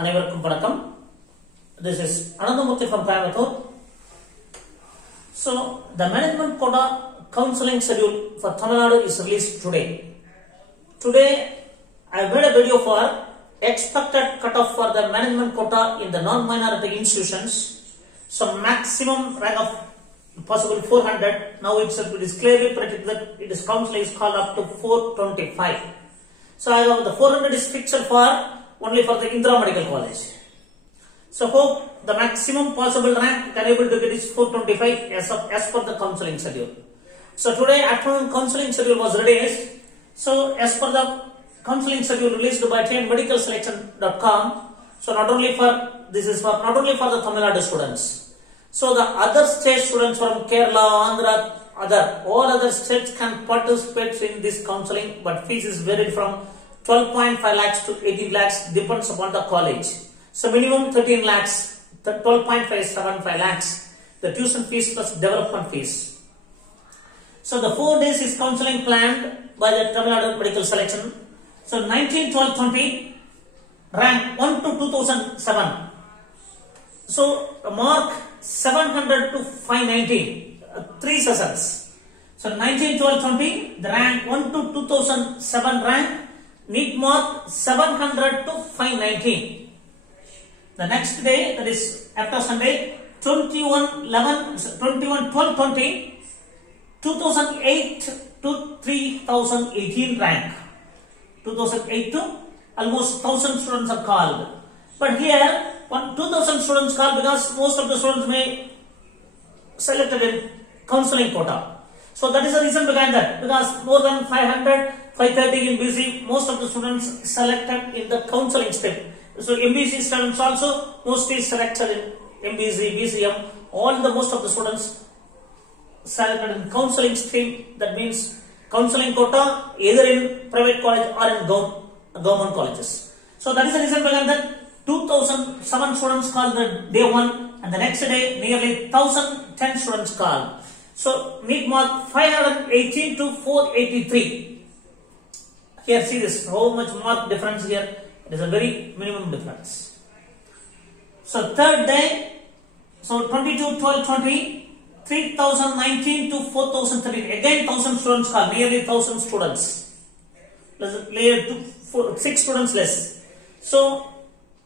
அனைவருக்கும் வணக்கம். This is Anandamurthy from Coimbatore. So the management quota counseling schedule for Tamil Nadu is released today. Today I made a video for expected cutoff for the management quota in the non-minority institutions. So maximum rank of possible 400. Now it is clearly predicted that it is counseling is called up to 425. So I have the 400 is fixed for only for the Indira Medical College. So hope the maximum possible rank can able to get is 425 as per the counseling schedule. So today afternoon counseling schedule was released. So as per the counseling schedule released by TNMedicalSelection.com. So not only for this is for not only for the Tamil Nadu students. So the other state students from Kerala, Andhra, all other states can participate in this counseling, but fees is varied from 12.5 lakhs to 18 lakhs depends upon the college. So minimum 13 lakhs, 12.575 lakhs, the tuition fees plus development fees. So the 4 days is counseling planned by the Tamil Nadu Medical Selection. So 19, 12, 20, rank 1 to 2007. So mark 700 to 590, 3 sessions. So 19, 12, 20, the rank 1 to 2007 rank, need mark 700 to 590. The next day, that is after Sunday, 21, 11, 21, 12, 20, 2008 to 3018 rank. 2008 to almost 1000 students are called. But here, 2000 students called because most of the students may selected in counseling quota. So that is the reason behind that, because more than 500, 530 in BC, most of the students selected in the counseling step. So MBC students also mostly selected in MBC, BCM, most of the students selected in counseling stream. That means counseling quota either in private college or in government colleges. So that is the reason behind that 2007 students called the day 1 and the next day nearly 1010 students called. So need mark 518 to 483. Here see this, how much mark difference here. It is a very minimum difference. So third day, so 22, 12, 20, 3019 to 4013. Again 1000 students called, nearly 1000 students. Layer 6 students less. So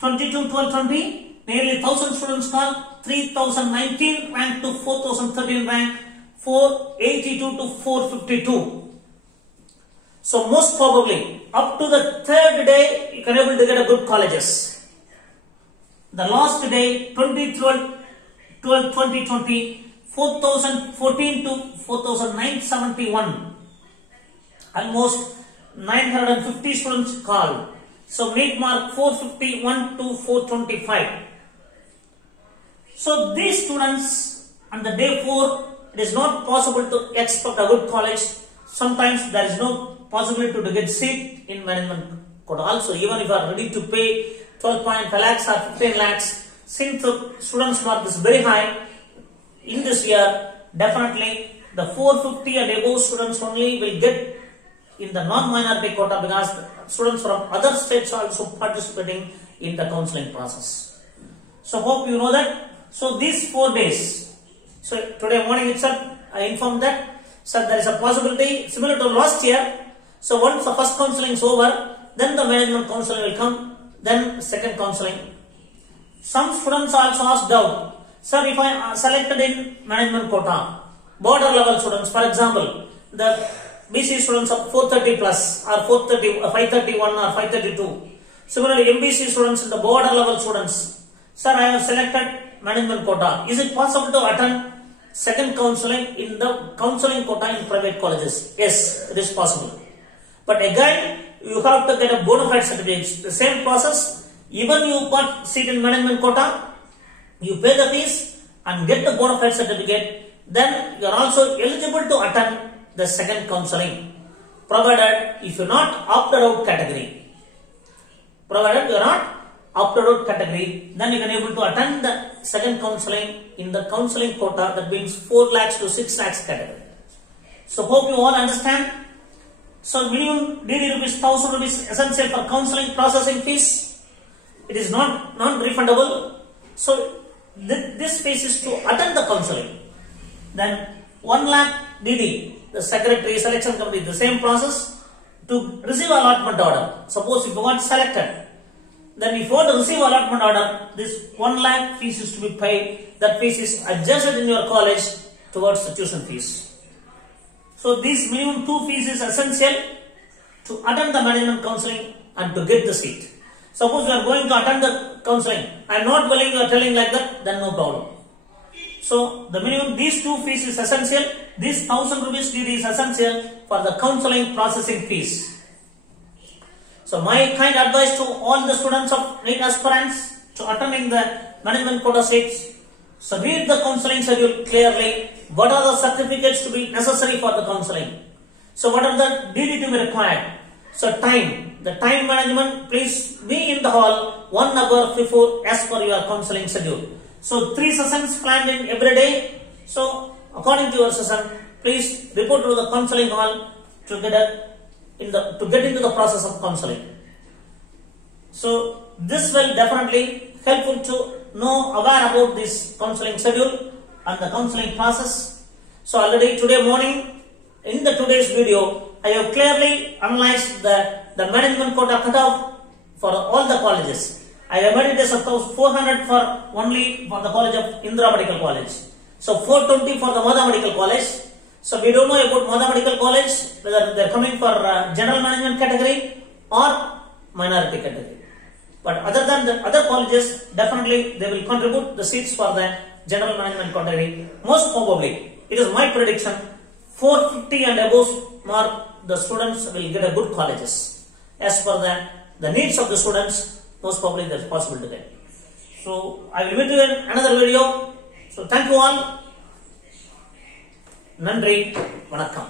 22, 12, 20, nearly 1000 students called, 3019 rank to 4013 rank, 482 to 452. So most probably up to the third day you can able to get a good colleges. The last day 2012, 2020, 4014 to 4971. Almost 950 students called. So make mark 451 to 425. So these students on the day 4, it is not possible to expect a good college. Sometimes there is no possibility to get seat in management quota. Also, even if you are ready to pay 12.5 lakhs or 15 lakhs, since the students mark is very high in this year, definitely the 450 and above students only will get in the non-minority quota, because students from other states are also participating in the counseling process. So hope you know that. So these 4 days. So today morning itself I informed that there is a possibility similar to last year. So once the first counseling is over, then the management counseling will come, then second counseling. Some students also asked out, sir, if I selected in management quota, border level students, for example, the BC students of 430 plus or 531 or 532. Similarly, MBC students in the border level students. Sir, I have selected management quota. Is it possible to attend second counseling in the counseling quota in private colleges? Yes, it is possible. But again, you have to get a bona fide certificate. The same process, even you got seat in management quota, you pay the fees and get the bona fide certificate, then you are also eligible to attend the second counseling, provided if you are not opted out category. Provided you are not opted out category, then you can able to attend the second counseling in the counseling quota, that means 4 lakhs to 6 lakhs category. So hope you all understand. So minimum daily rupees 1000 rupees essential for counseling processing fees. it is not non-refundable. So this fees is to attend the counseling. Then 1 lakh DD, the secretary selection committee, the same process to receive allotment order. Suppose if you got selected, then if you want to receive allotment order, this 1 lakh fees is to be paid. That fees is adjusted in your college towards the tuition fees. So these minimum 2 fees is essential to attend the management counseling and to get the seat. Suppose you are going to attend the counseling, I am not willing, you are telling like that, then no problem. So the minimum these 2 fees is essential. This 1000 rupees DD is essential for the counseling processing fees. So my kind advice to all the students of NEET aspirants to attending the management quota seats. So read the counseling schedule clearly. What are the certificates to be necessary for the counseling? So what are the DD to be required? So the time management, please be in the hall 1 hour before as per your counseling schedule. So 3 sessions planned in every day. So according to your session, please report to the counseling hall to get into the process of counseling. So this will definitely helpful to know aware about this counseling schedule and the counseling process. So already today morning in today's video, I have clearly analyzed the management quota cutoff for all the colleges. I have made it as 400 for only for the college of Indira Medical College. So 420 for the Mahatma Medical College. So we don't know about Mahatma Medical College, whether they are coming for general management category or minority category. But other than the other colleges, definitely they will contribute the seats for the general management category. Most probably, it is my prediction, 450 and above mark the students will get a good colleges. As per the needs of the students, most probably that is possible to get. So I will meet you in another video. So thank you all. Nandri, Vanakkam.